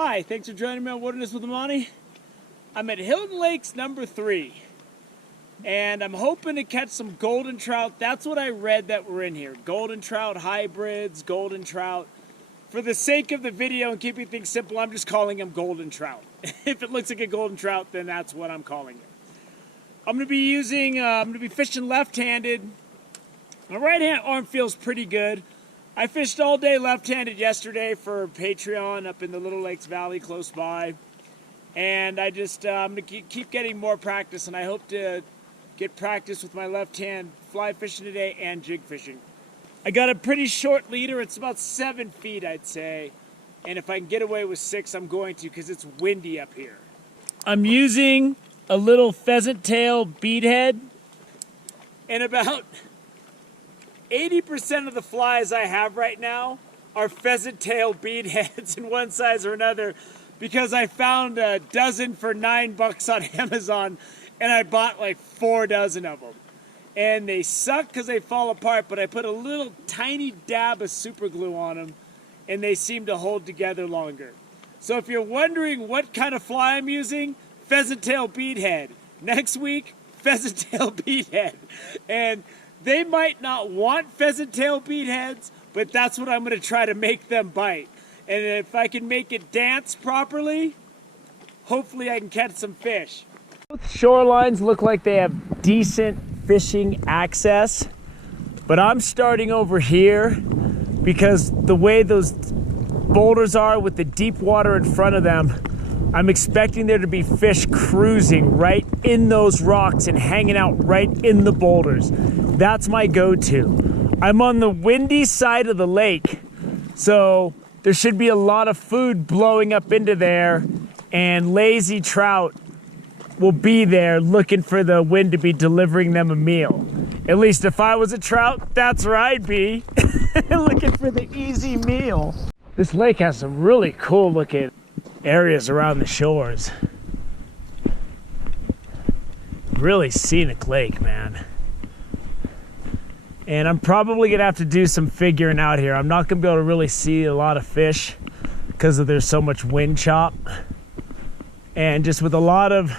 Hi, thanks for joining me on Wilderness with Amani. I'm at Hilton Lake's number 3, and I'm hoping to catch some golden trout. That's what I read that were in here. Golden trout hybrids, golden trout. For the sake of the video and keeping things simple, I'm just calling them golden trout. If it looks like a golden trout, then that's what I'm calling it. I'm going to be fishing left-handed. My right hand arm feels pretty good. I fished all day left-handed yesterday for Patreon up in the Little Lakes Valley close by. And I'm going to keep getting more practice, and I hope to get practice with my left hand fly fishing today and jig fishing. I got a pretty short leader. It's about 7 feet, I'd say. And if I can get away with 6, I'm going to, because it's windy up here. I'm using a little pheasant tail beadhead, and about 80% of the flies I have right now are pheasant tail beadheads in one size or another, because I found a dozen for $9 on Amazon, and I bought like 4 dozen of them. And they suck because they fall apart, but I put a little tiny dab of super glue on them, and they seem to hold together longer. So if you're wondering what kind of fly I'm using, pheasant tail beadhead. Next week, pheasant tail beadhead. And they might not want pheasant tail beadheads, but that's what I'm going to try to make them bite. And if I can make it dance properly, hopefully I can catch some fish. Both shorelines look like they have decent fishing access, but I'm starting over here because the way those boulders are with the deep water in front of them, I'm expecting there to be fish cruising right in those rocks and hanging out right in the boulders. That's my go-to. I'm on the windy side of the lake, so there should be a lot of food blowing up into there, and lazy trout will be there looking for the wind to be delivering them a meal. At least if I was a trout, that's where I'd be, looking for the easy meal. This lake has some really cool looking areas around the shores. Really scenic lake, man. And I'm probably gonna have to do some figuring out here. I'm not gonna be able to really see a lot of fish because there's so much wind chop. And just with a lot of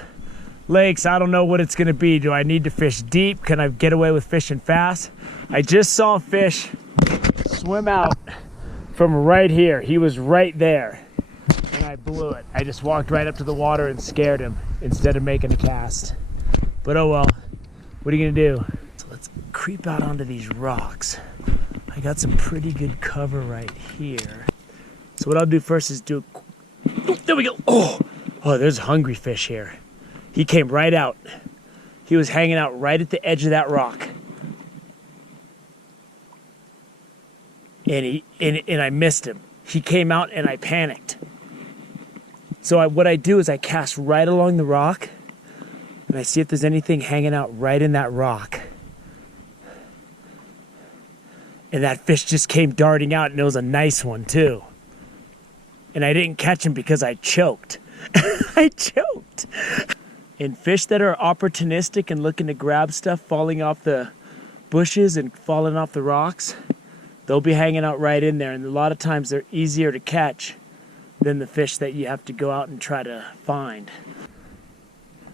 lakes, I don't know what it's gonna be. Do I need to fish deep? Can I get away with fishing fast? I just saw a fish swim out from right here. He was right there. And I blew it. I just walked right up to the water and scared him instead of making a cast. But oh well, what are you gonna do? So let's creep out onto these rocks. I got some pretty good cover right here. So what I'll do first is do a, there we go. Oh, there's a hungry fish here. He came right out. He was hanging out right at the edge of that rock. And I missed him. He came out and I panicked. So what I do is I cast right along the rock, and I see if there's anything hanging out right in that rock. And that fish just came darting out, and it was a nice one too. And I didn't catch him because I choked. I choked. And fish that are opportunistic and looking to grab stuff falling off the bushes and falling off the rocks, they'll be hanging out right in there. And a lot of times they're easier to catch than the fish that you have to go out and try to find.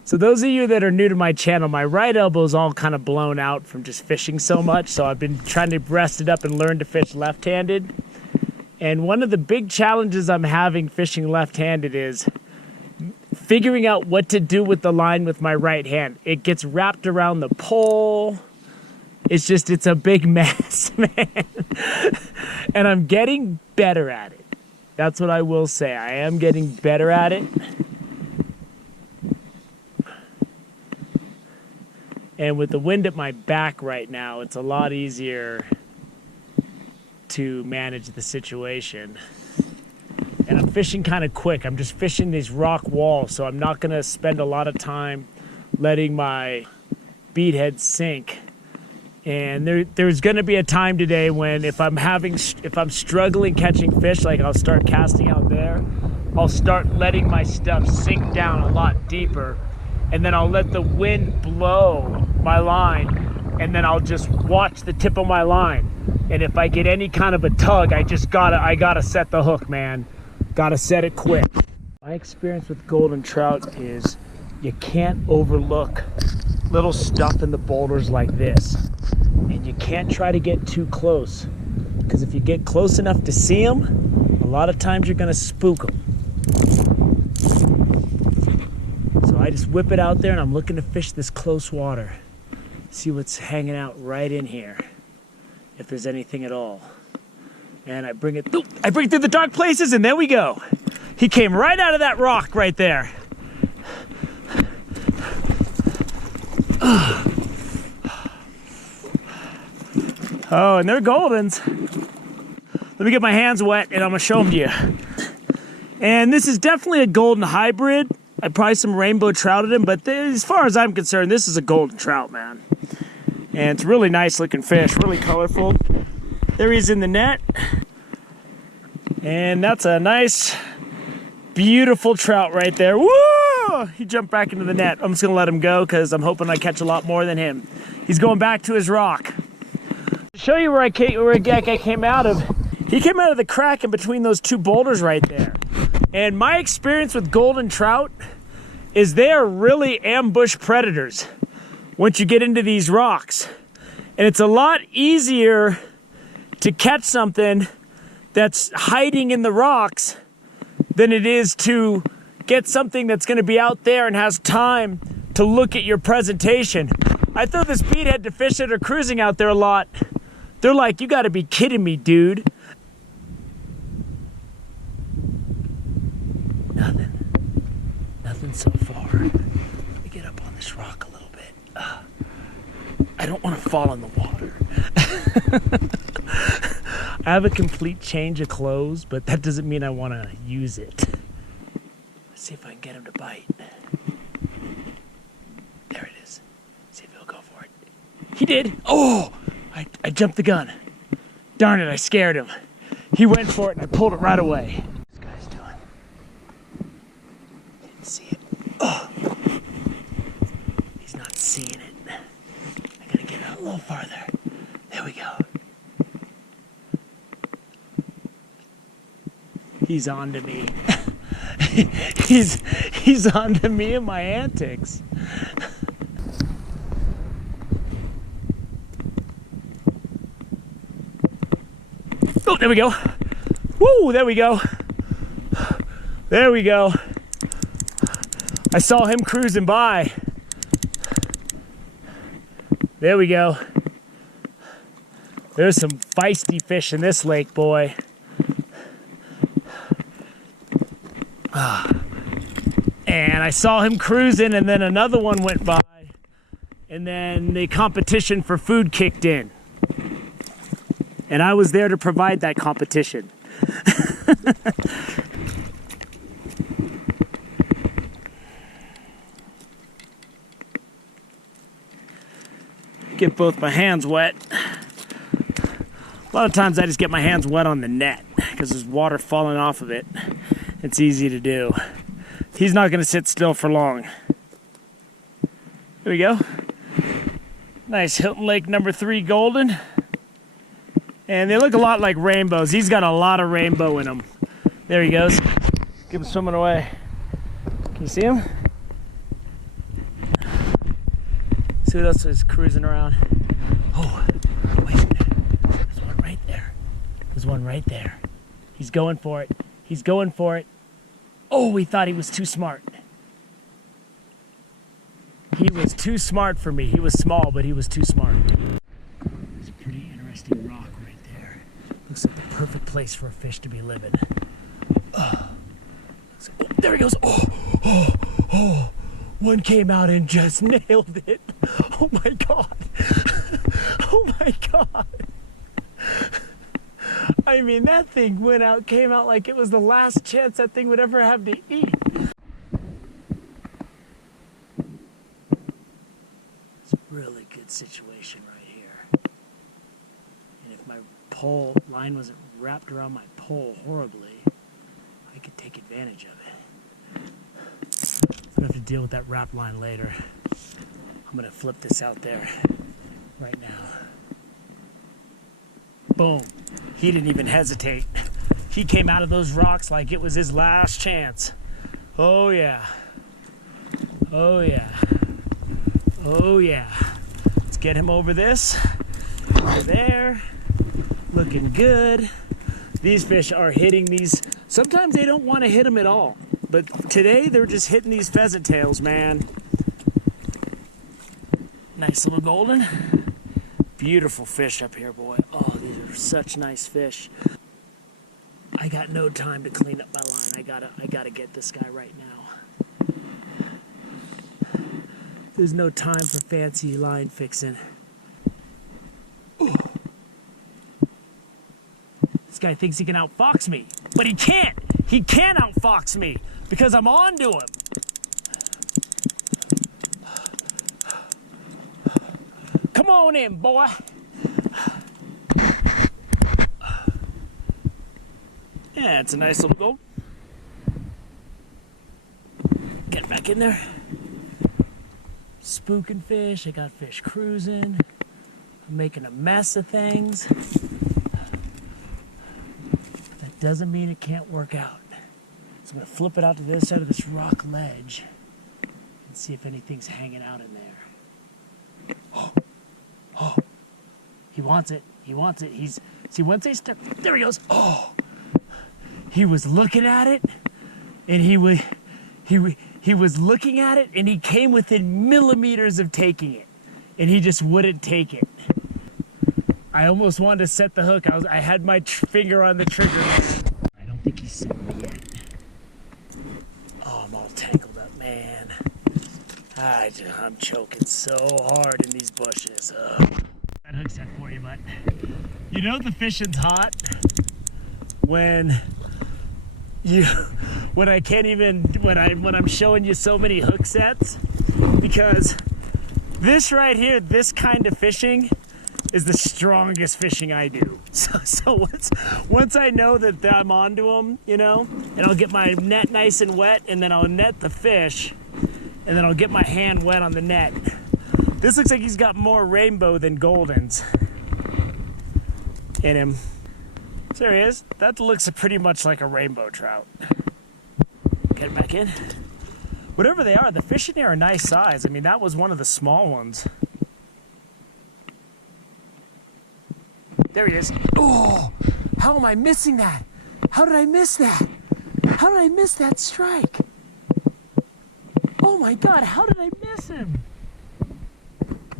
So those of you that are new to my channel, my right elbow is all kind of blown out from just fishing so much. So I've been trying to rest it up and learn to fish left-handed. And one of the big challenges I'm having fishing left-handed is figuring out what to do with the line with my right hand. It gets wrapped around the pole. It's a big mess, man. And I'm getting better at it. That's what I will say. I am getting better at it. And with the wind at my back right now, it's a lot easier to manage the situation. And I'm fishing kind of quick. I'm just fishing these rock walls, so I'm not gonna spend a lot of time letting my beadhead sink. And there's gonna be a time today when if I'm struggling catching fish, like I'll start casting out there, I'll start letting my stuff sink down a lot deeper, and then I'll let the wind blow my line, and then I'll just watch the tip of my line. And if I get any kind of a tug, I gotta set the hook, man. Gotta set it quick. My experience with golden trout is you can't overlook little stuff in the boulders like this. And you can't try to get too close, because if you get close enough to see them, a lot of times you're gonna spook them. So I just whip it out there and I'm looking to fish this close water. See what's hanging out right in here, if there's anything at all. And I bring it through the dark places, and there we go. He came right out of that rock right there. Oh, and they're Goldens. Let me get my hands wet and I'm gonna show them to you. And this is definitely a golden hybrid. I probably some rainbow trouted him, but as far as I'm concerned, this is a golden trout, man. And it's really nice looking fish, really colorful. There he is in the net. And that's a nice, beautiful trout right there. Woo! He jumped back into the net. I'm just gonna let him go because I'm hoping I catch a lot more than him. He's going back to his rock. To show you where a guy came out of, he came out of the crack in between those two boulders right there. And my experience with golden trout is they are really ambush predators once you get into these rocks. And it's a lot easier to catch something that's hiding in the rocks than it is to get something that's gonna be out there and has time to look at your presentation. I throw this beadhead to fish that are cruising out there a lot. They're like, you gotta be kidding me, dude. Nothing so far. Let me get up on this rock a little bit. I don't want to fall in the water. I have a complete change of clothes, but that doesn't mean I want to use it. Let's see if I can get him to bite. There it is. See if he'll go for it. He did. Oh, I jumped the gun. Darn it, I scared him. He went for it and I pulled it right away. This guy's doing. Didn't see it. Oh, he's not seeing it. I gotta get out a little farther. There we go. He's on to me. he's on to me and my antics. Oh, there we go. Woo, there we go. There we go. I saw him cruising by. There we go. There's some feisty fish in this lake, boy. And I saw him cruising, and then another one went by, and then the competition for food kicked in. And I was there to provide that competition. Get both my hands wet. A lot of times I just get my hands wet on the net because there's water falling off of it. It's easy to do. He's not going to sit still for long. There we go. Nice Hilton Lake number 3 golden. And they look a lot like rainbows. He's got a lot of rainbow in him. There he goes. Give him swimming away. Can you see him? See what else is cruising around? Oh, wait. There's one right there. There's one right there. He's going for it. He's going for it. Oh, we thought he was too smart. He was too smart for me. He was small, but he was too smart. It's a pretty interesting rock right there. Looks like the perfect place for a fish to be living. Oh, there he goes. Oh. One came out and just nailed it. Oh my God. Oh my God. I mean, that thing came out like it was the last chance that thing would ever have to eat. It's a really good situation right here. And if my pole line wasn't wrapped around my pole horribly, I could take advantage of it. I'm gonna have to deal with that wrap line later. I'm gonna flip this out there right now. Boom. He didn't even hesitate. He came out of those rocks like it was his last chance. Oh yeah. Oh yeah. Oh yeah. Let's get him over this. Over there. Looking good. These fish are hitting these. Sometimes they don't want to hit them at all. But today they're just hitting these pheasant tails, man. Nice little golden. Beautiful fish up here, boy. Oh, these are such nice fish. I got no time to clean up my line. I gotta get this guy right now. There's no time for fancy line fixing. Ooh. This guy thinks he can outfox me, but he can't. He can't outfox me because I'm on to him. Come on in, boy. Yeah, it's a nice little gold. Get back in there. Spooking fish. I got fish cruising. I'm making a mess of things. That doesn't mean it can't work out. So I'm gonna flip it out to this side of this rock ledge and see if anything's hanging out in there. Oh, he wants it. He wants it. See, once they start, there he goes. Oh, he was looking at it, and he was looking at it, and he came within millimeters of taking it, and he just wouldn't take it. I almost wanted to set the hook. I had my finger on the trigger. I don't think he's seen me yet. Oh, I'm all tangled up, man. I'm choking so hard in these bushes. That hook set for you, but you know the fishing's hot when I can't even when I'm showing you so many hook sets, because this right here, this kind of fishing is the strongest fishing I do. So once I know that I'm onto them, you know, and I'll get my net nice and wet, and then I'll net the fish, and then I'll get my hand wet on the net. This looks like he's got more rainbow than goldens in him. So there he is. That looks pretty much like a rainbow trout. Get him back in. Whatever they are, the fish in here are nice size. I mean, that was one of the small ones. There he is. Oh, how am I missing that? How did I miss that? How did I miss that strike? Oh my God, how did I miss him?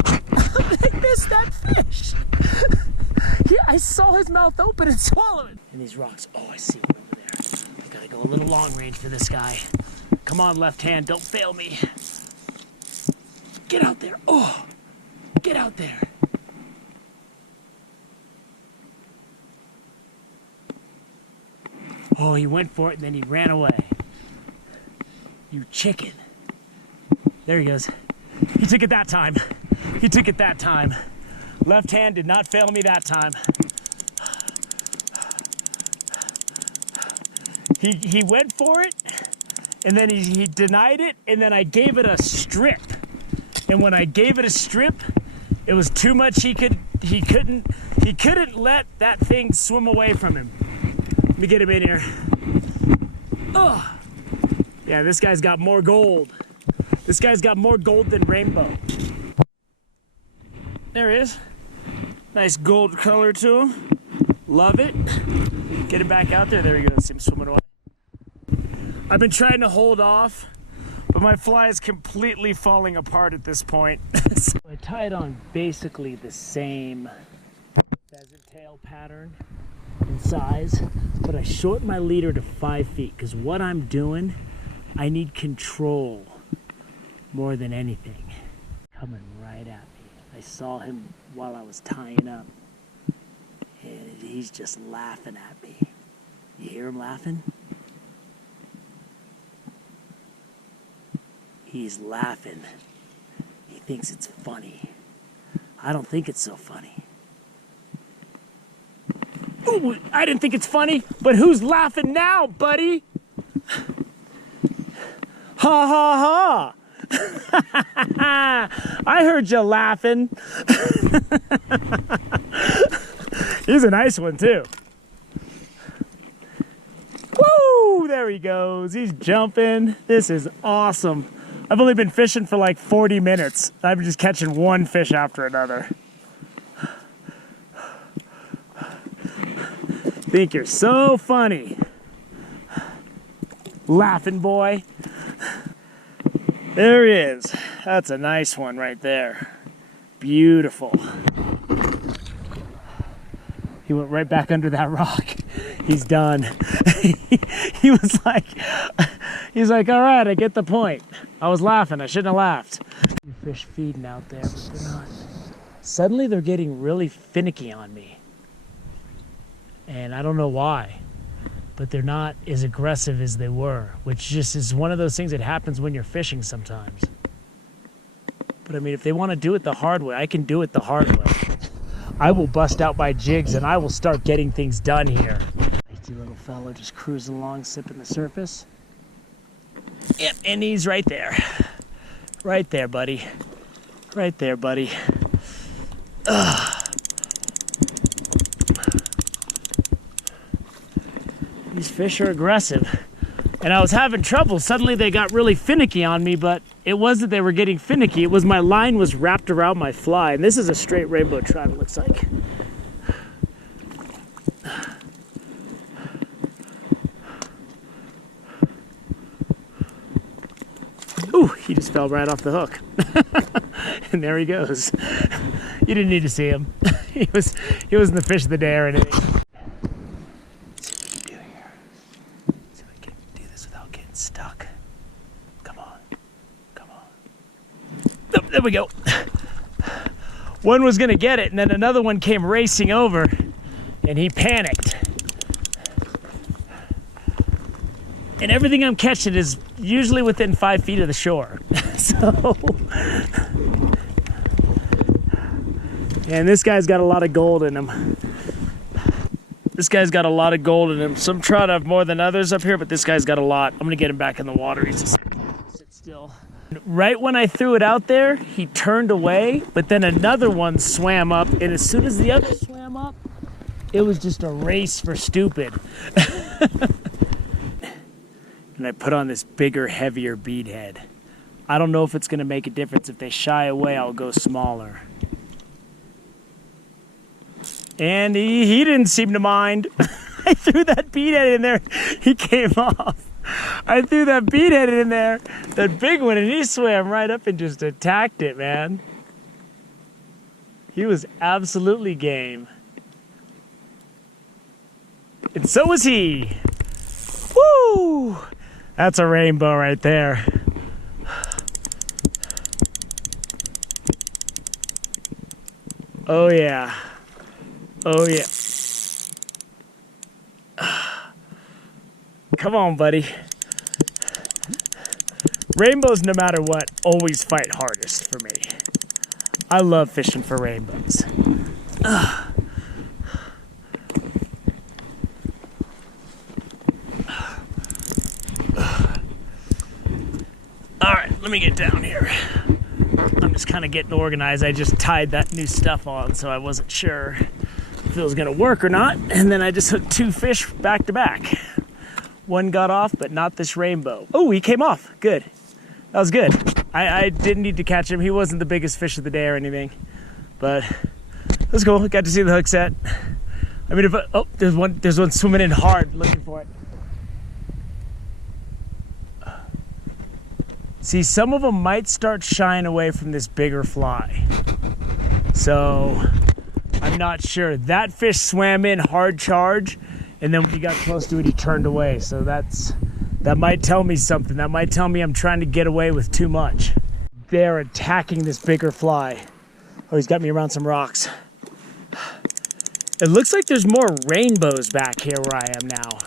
How did I miss that fish? Yeah, I saw his mouth open and swallow it. And these rocks, oh, I see one over there. I gotta go a little long range for this guy. Come on, left hand, don't fail me. Get out there. Oh, get out there. Oh, he went for it and then he ran away. You chicken. There he goes. He took it that time. He took it that time. Left hand did not fail me that time. He went for it, and then he denied it, and then I gave it a strip. And when I gave it a strip, it was too much. He couldn't let that thing swim away from him. Let me get him in here. Oh, yeah, this guy's got more gold. This guy's got more gold than rainbow. There he is. Nice gold color to him. Love it. Get him back out there. There he goes. See him swimming away. I've been trying to hold off, but my fly is completely falling apart at this point. So I tied on basically the same pheasant tail pattern in size, but I shortened my leader to 5 feet because what I'm doing, I need control more than anything. Coming right at me. I saw him while I was tying up, and he's just laughing at me. You hear him laughing? He's laughing. He thinks it's funny. I don't think it's so funny. Ooh, I didn't think it's funny, but who's laughing now, buddy? Ha ha ha! I heard you laughing. He's a nice one too. Woo! There he goes. He's jumping. This is awesome. I've only been fishing for like 40 minutes. I've been just catching one fish after another. Think you're so funny. Laughing boy. There he is. That's a nice one right there. Beautiful. He went right back under that rock. He's done. He was like, he's like, all right, I get the point. I was laughing. I shouldn't have laughed. Fish feeding out there, but they're not. Suddenly they're getting really finicky on me. And I don't know why, but they're not as aggressive as they were, which just is one of those things that happens when you're fishing sometimes. But I mean, if they want to do it the hard way, I can do it the hard way. I will bust out my jigs and I will start getting things done here. Lazy little fellow just cruising along, sipping the surface. Yep, and he's right there. Right there, buddy. Right there, buddy. These fish are aggressive. And I was having trouble. Suddenly they got really finicky on me, but it wasn't they were getting finicky. It was my line was wrapped around my fly. And this is a straight rainbow trout, it looks like. Ooh, he just fell right off the hook. And there he goes. You didn't need to see him. He wasn't the fish of the day or anything. Stuck. Come on. Come on. Oh, there we go. One was going to get it, and then another one came racing over, and he panicked. And everything I'm catching is usually within 5 feet of the shore. So... And this guy's got a lot of gold in him. This guy's got a lot of gold in him. Some trout have more than others up here, but this guy's got a lot. I'm gonna get him back in the water. He's just sit still. Right when I threw it out there, he turned away, but then another one swam up, and as soon as the other swam up, it was just a race for stupid. And I put on this bigger, heavier bead head. I don't know if it's gonna make a difference. If they shy away, I'll go smaller. And he didn't seem to mind. I threw that bead head in there, he came off. I threw that bead head in there, that big one, and he swam right up and just attacked it, man. He was absolutely game. And so was he. Woo! That's a rainbow right there. Oh yeah. Oh yeah. Come on, buddy. Rainbows, no matter what, always fight hardest for me. I love fishing for rainbows. All right, let me get down here. I'm just kind of getting organized. I just tied that new stuff on, so I wasn't sure if it was gonna work or not. And then I just hooked 2 fish back to back. One got off, but not this rainbow. Oh, he came off. Good. That was good. I didn't need to catch him. He wasn't the biggest fish of the day or anything, but it was cool. Got to see the hook set. I mean, oh, there's one swimming in hard, looking for it. See, some of them might start shying away from this bigger fly. So I'm not sure. That fish swam in hard charge, and then when he got close to it, he turned away. So that might tell me something. That might tell me I'm trying to get away with too much. They're attacking this bigger fly. Oh, he's got me around some rocks. It looks like there's more rainbows back here where I am now.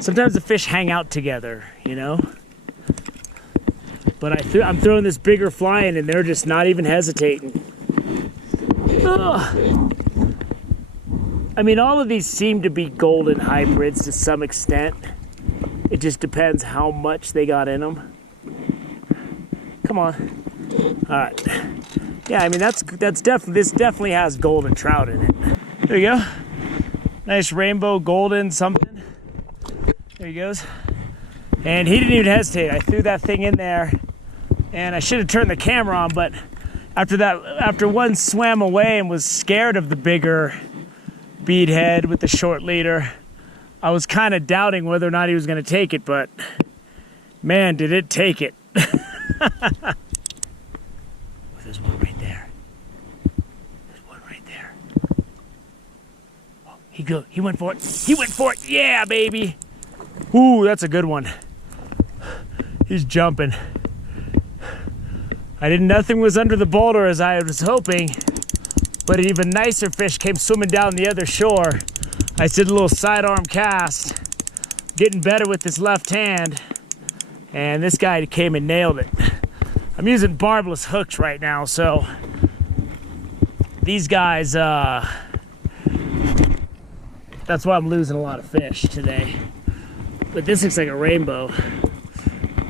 Sometimes the fish hang out together, you know? But I'm throwing this bigger fly in, and they're just not even hesitating. Ugh. I mean, all of these seem to be golden hybrids to some extent. It just depends how much they got in them. Come on. All right. Yeah, I mean, this definitely has golden trout in it. There you go. Nice rainbow golden something. he goes. And he didn't even hesitate. I threw that thing in there, and I should have turned the camera on, but after one swam away and was scared of the bigger beadhead with the short leader, I was kind of doubting whether or not he was going to take it, but man, did it take it. Oh, there's one right there. There's one right there. Oh, he went for it. He went for it. Yeah, baby. Ooh, that's a good one. He's jumping. Nothing was under the boulder as I was hoping, but an even nicer fish came swimming down the other shore. I did a little sidearm cast, getting better with this left hand, and this guy came and nailed it. I'm using barbless hooks right now, so these guys, that's why I'm losing a lot of fish today. But this looks like a rainbow.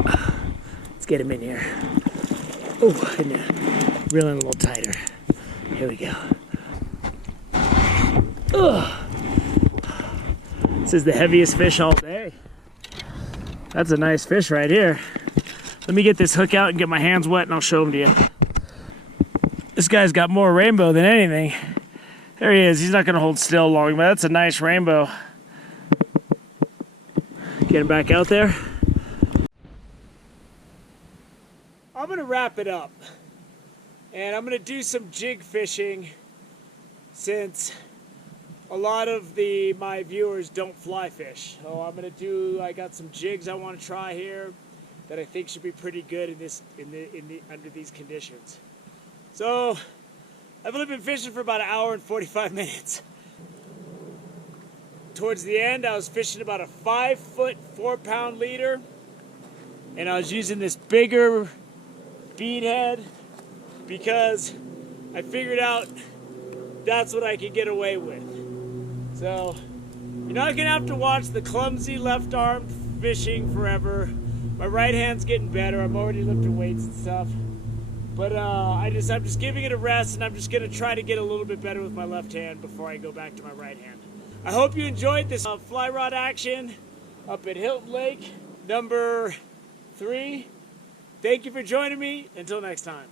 Let's get him in here. Oh, and reeling a little tighter. Here we go. Ugh. This is the heaviest fish all day. That's a nice fish right here. Let me get this hook out and get my hands wet and I'll show him to you. This guy's got more rainbow than anything. There he is. He's not going to hold still long, but that's a nice rainbow. Get him back out there. I'm going to wrap it up. And I'm going to do some jig fishing since a lot of my viewers don't fly fish. So I got some jigs I want to try here that I think should be pretty good under these conditions. So I've only been fishing for about an hour and 45 minutes. Towards the end, I was fishing about a 5-foot, 4-pound leader, and I was using this bigger beadhead because I figured out that's what I could get away with. So you're not gonna have to watch the clumsy left arm fishing forever. My right hand's getting better. I'm already lifting weights and stuff. But I'm just giving it a rest, and I'm just gonna try to get a little bit better with my left hand before I go back to my right hand. I hope you enjoyed this fly rod action up at Hilton Lake, number 3. Thank you for joining me. Until next time.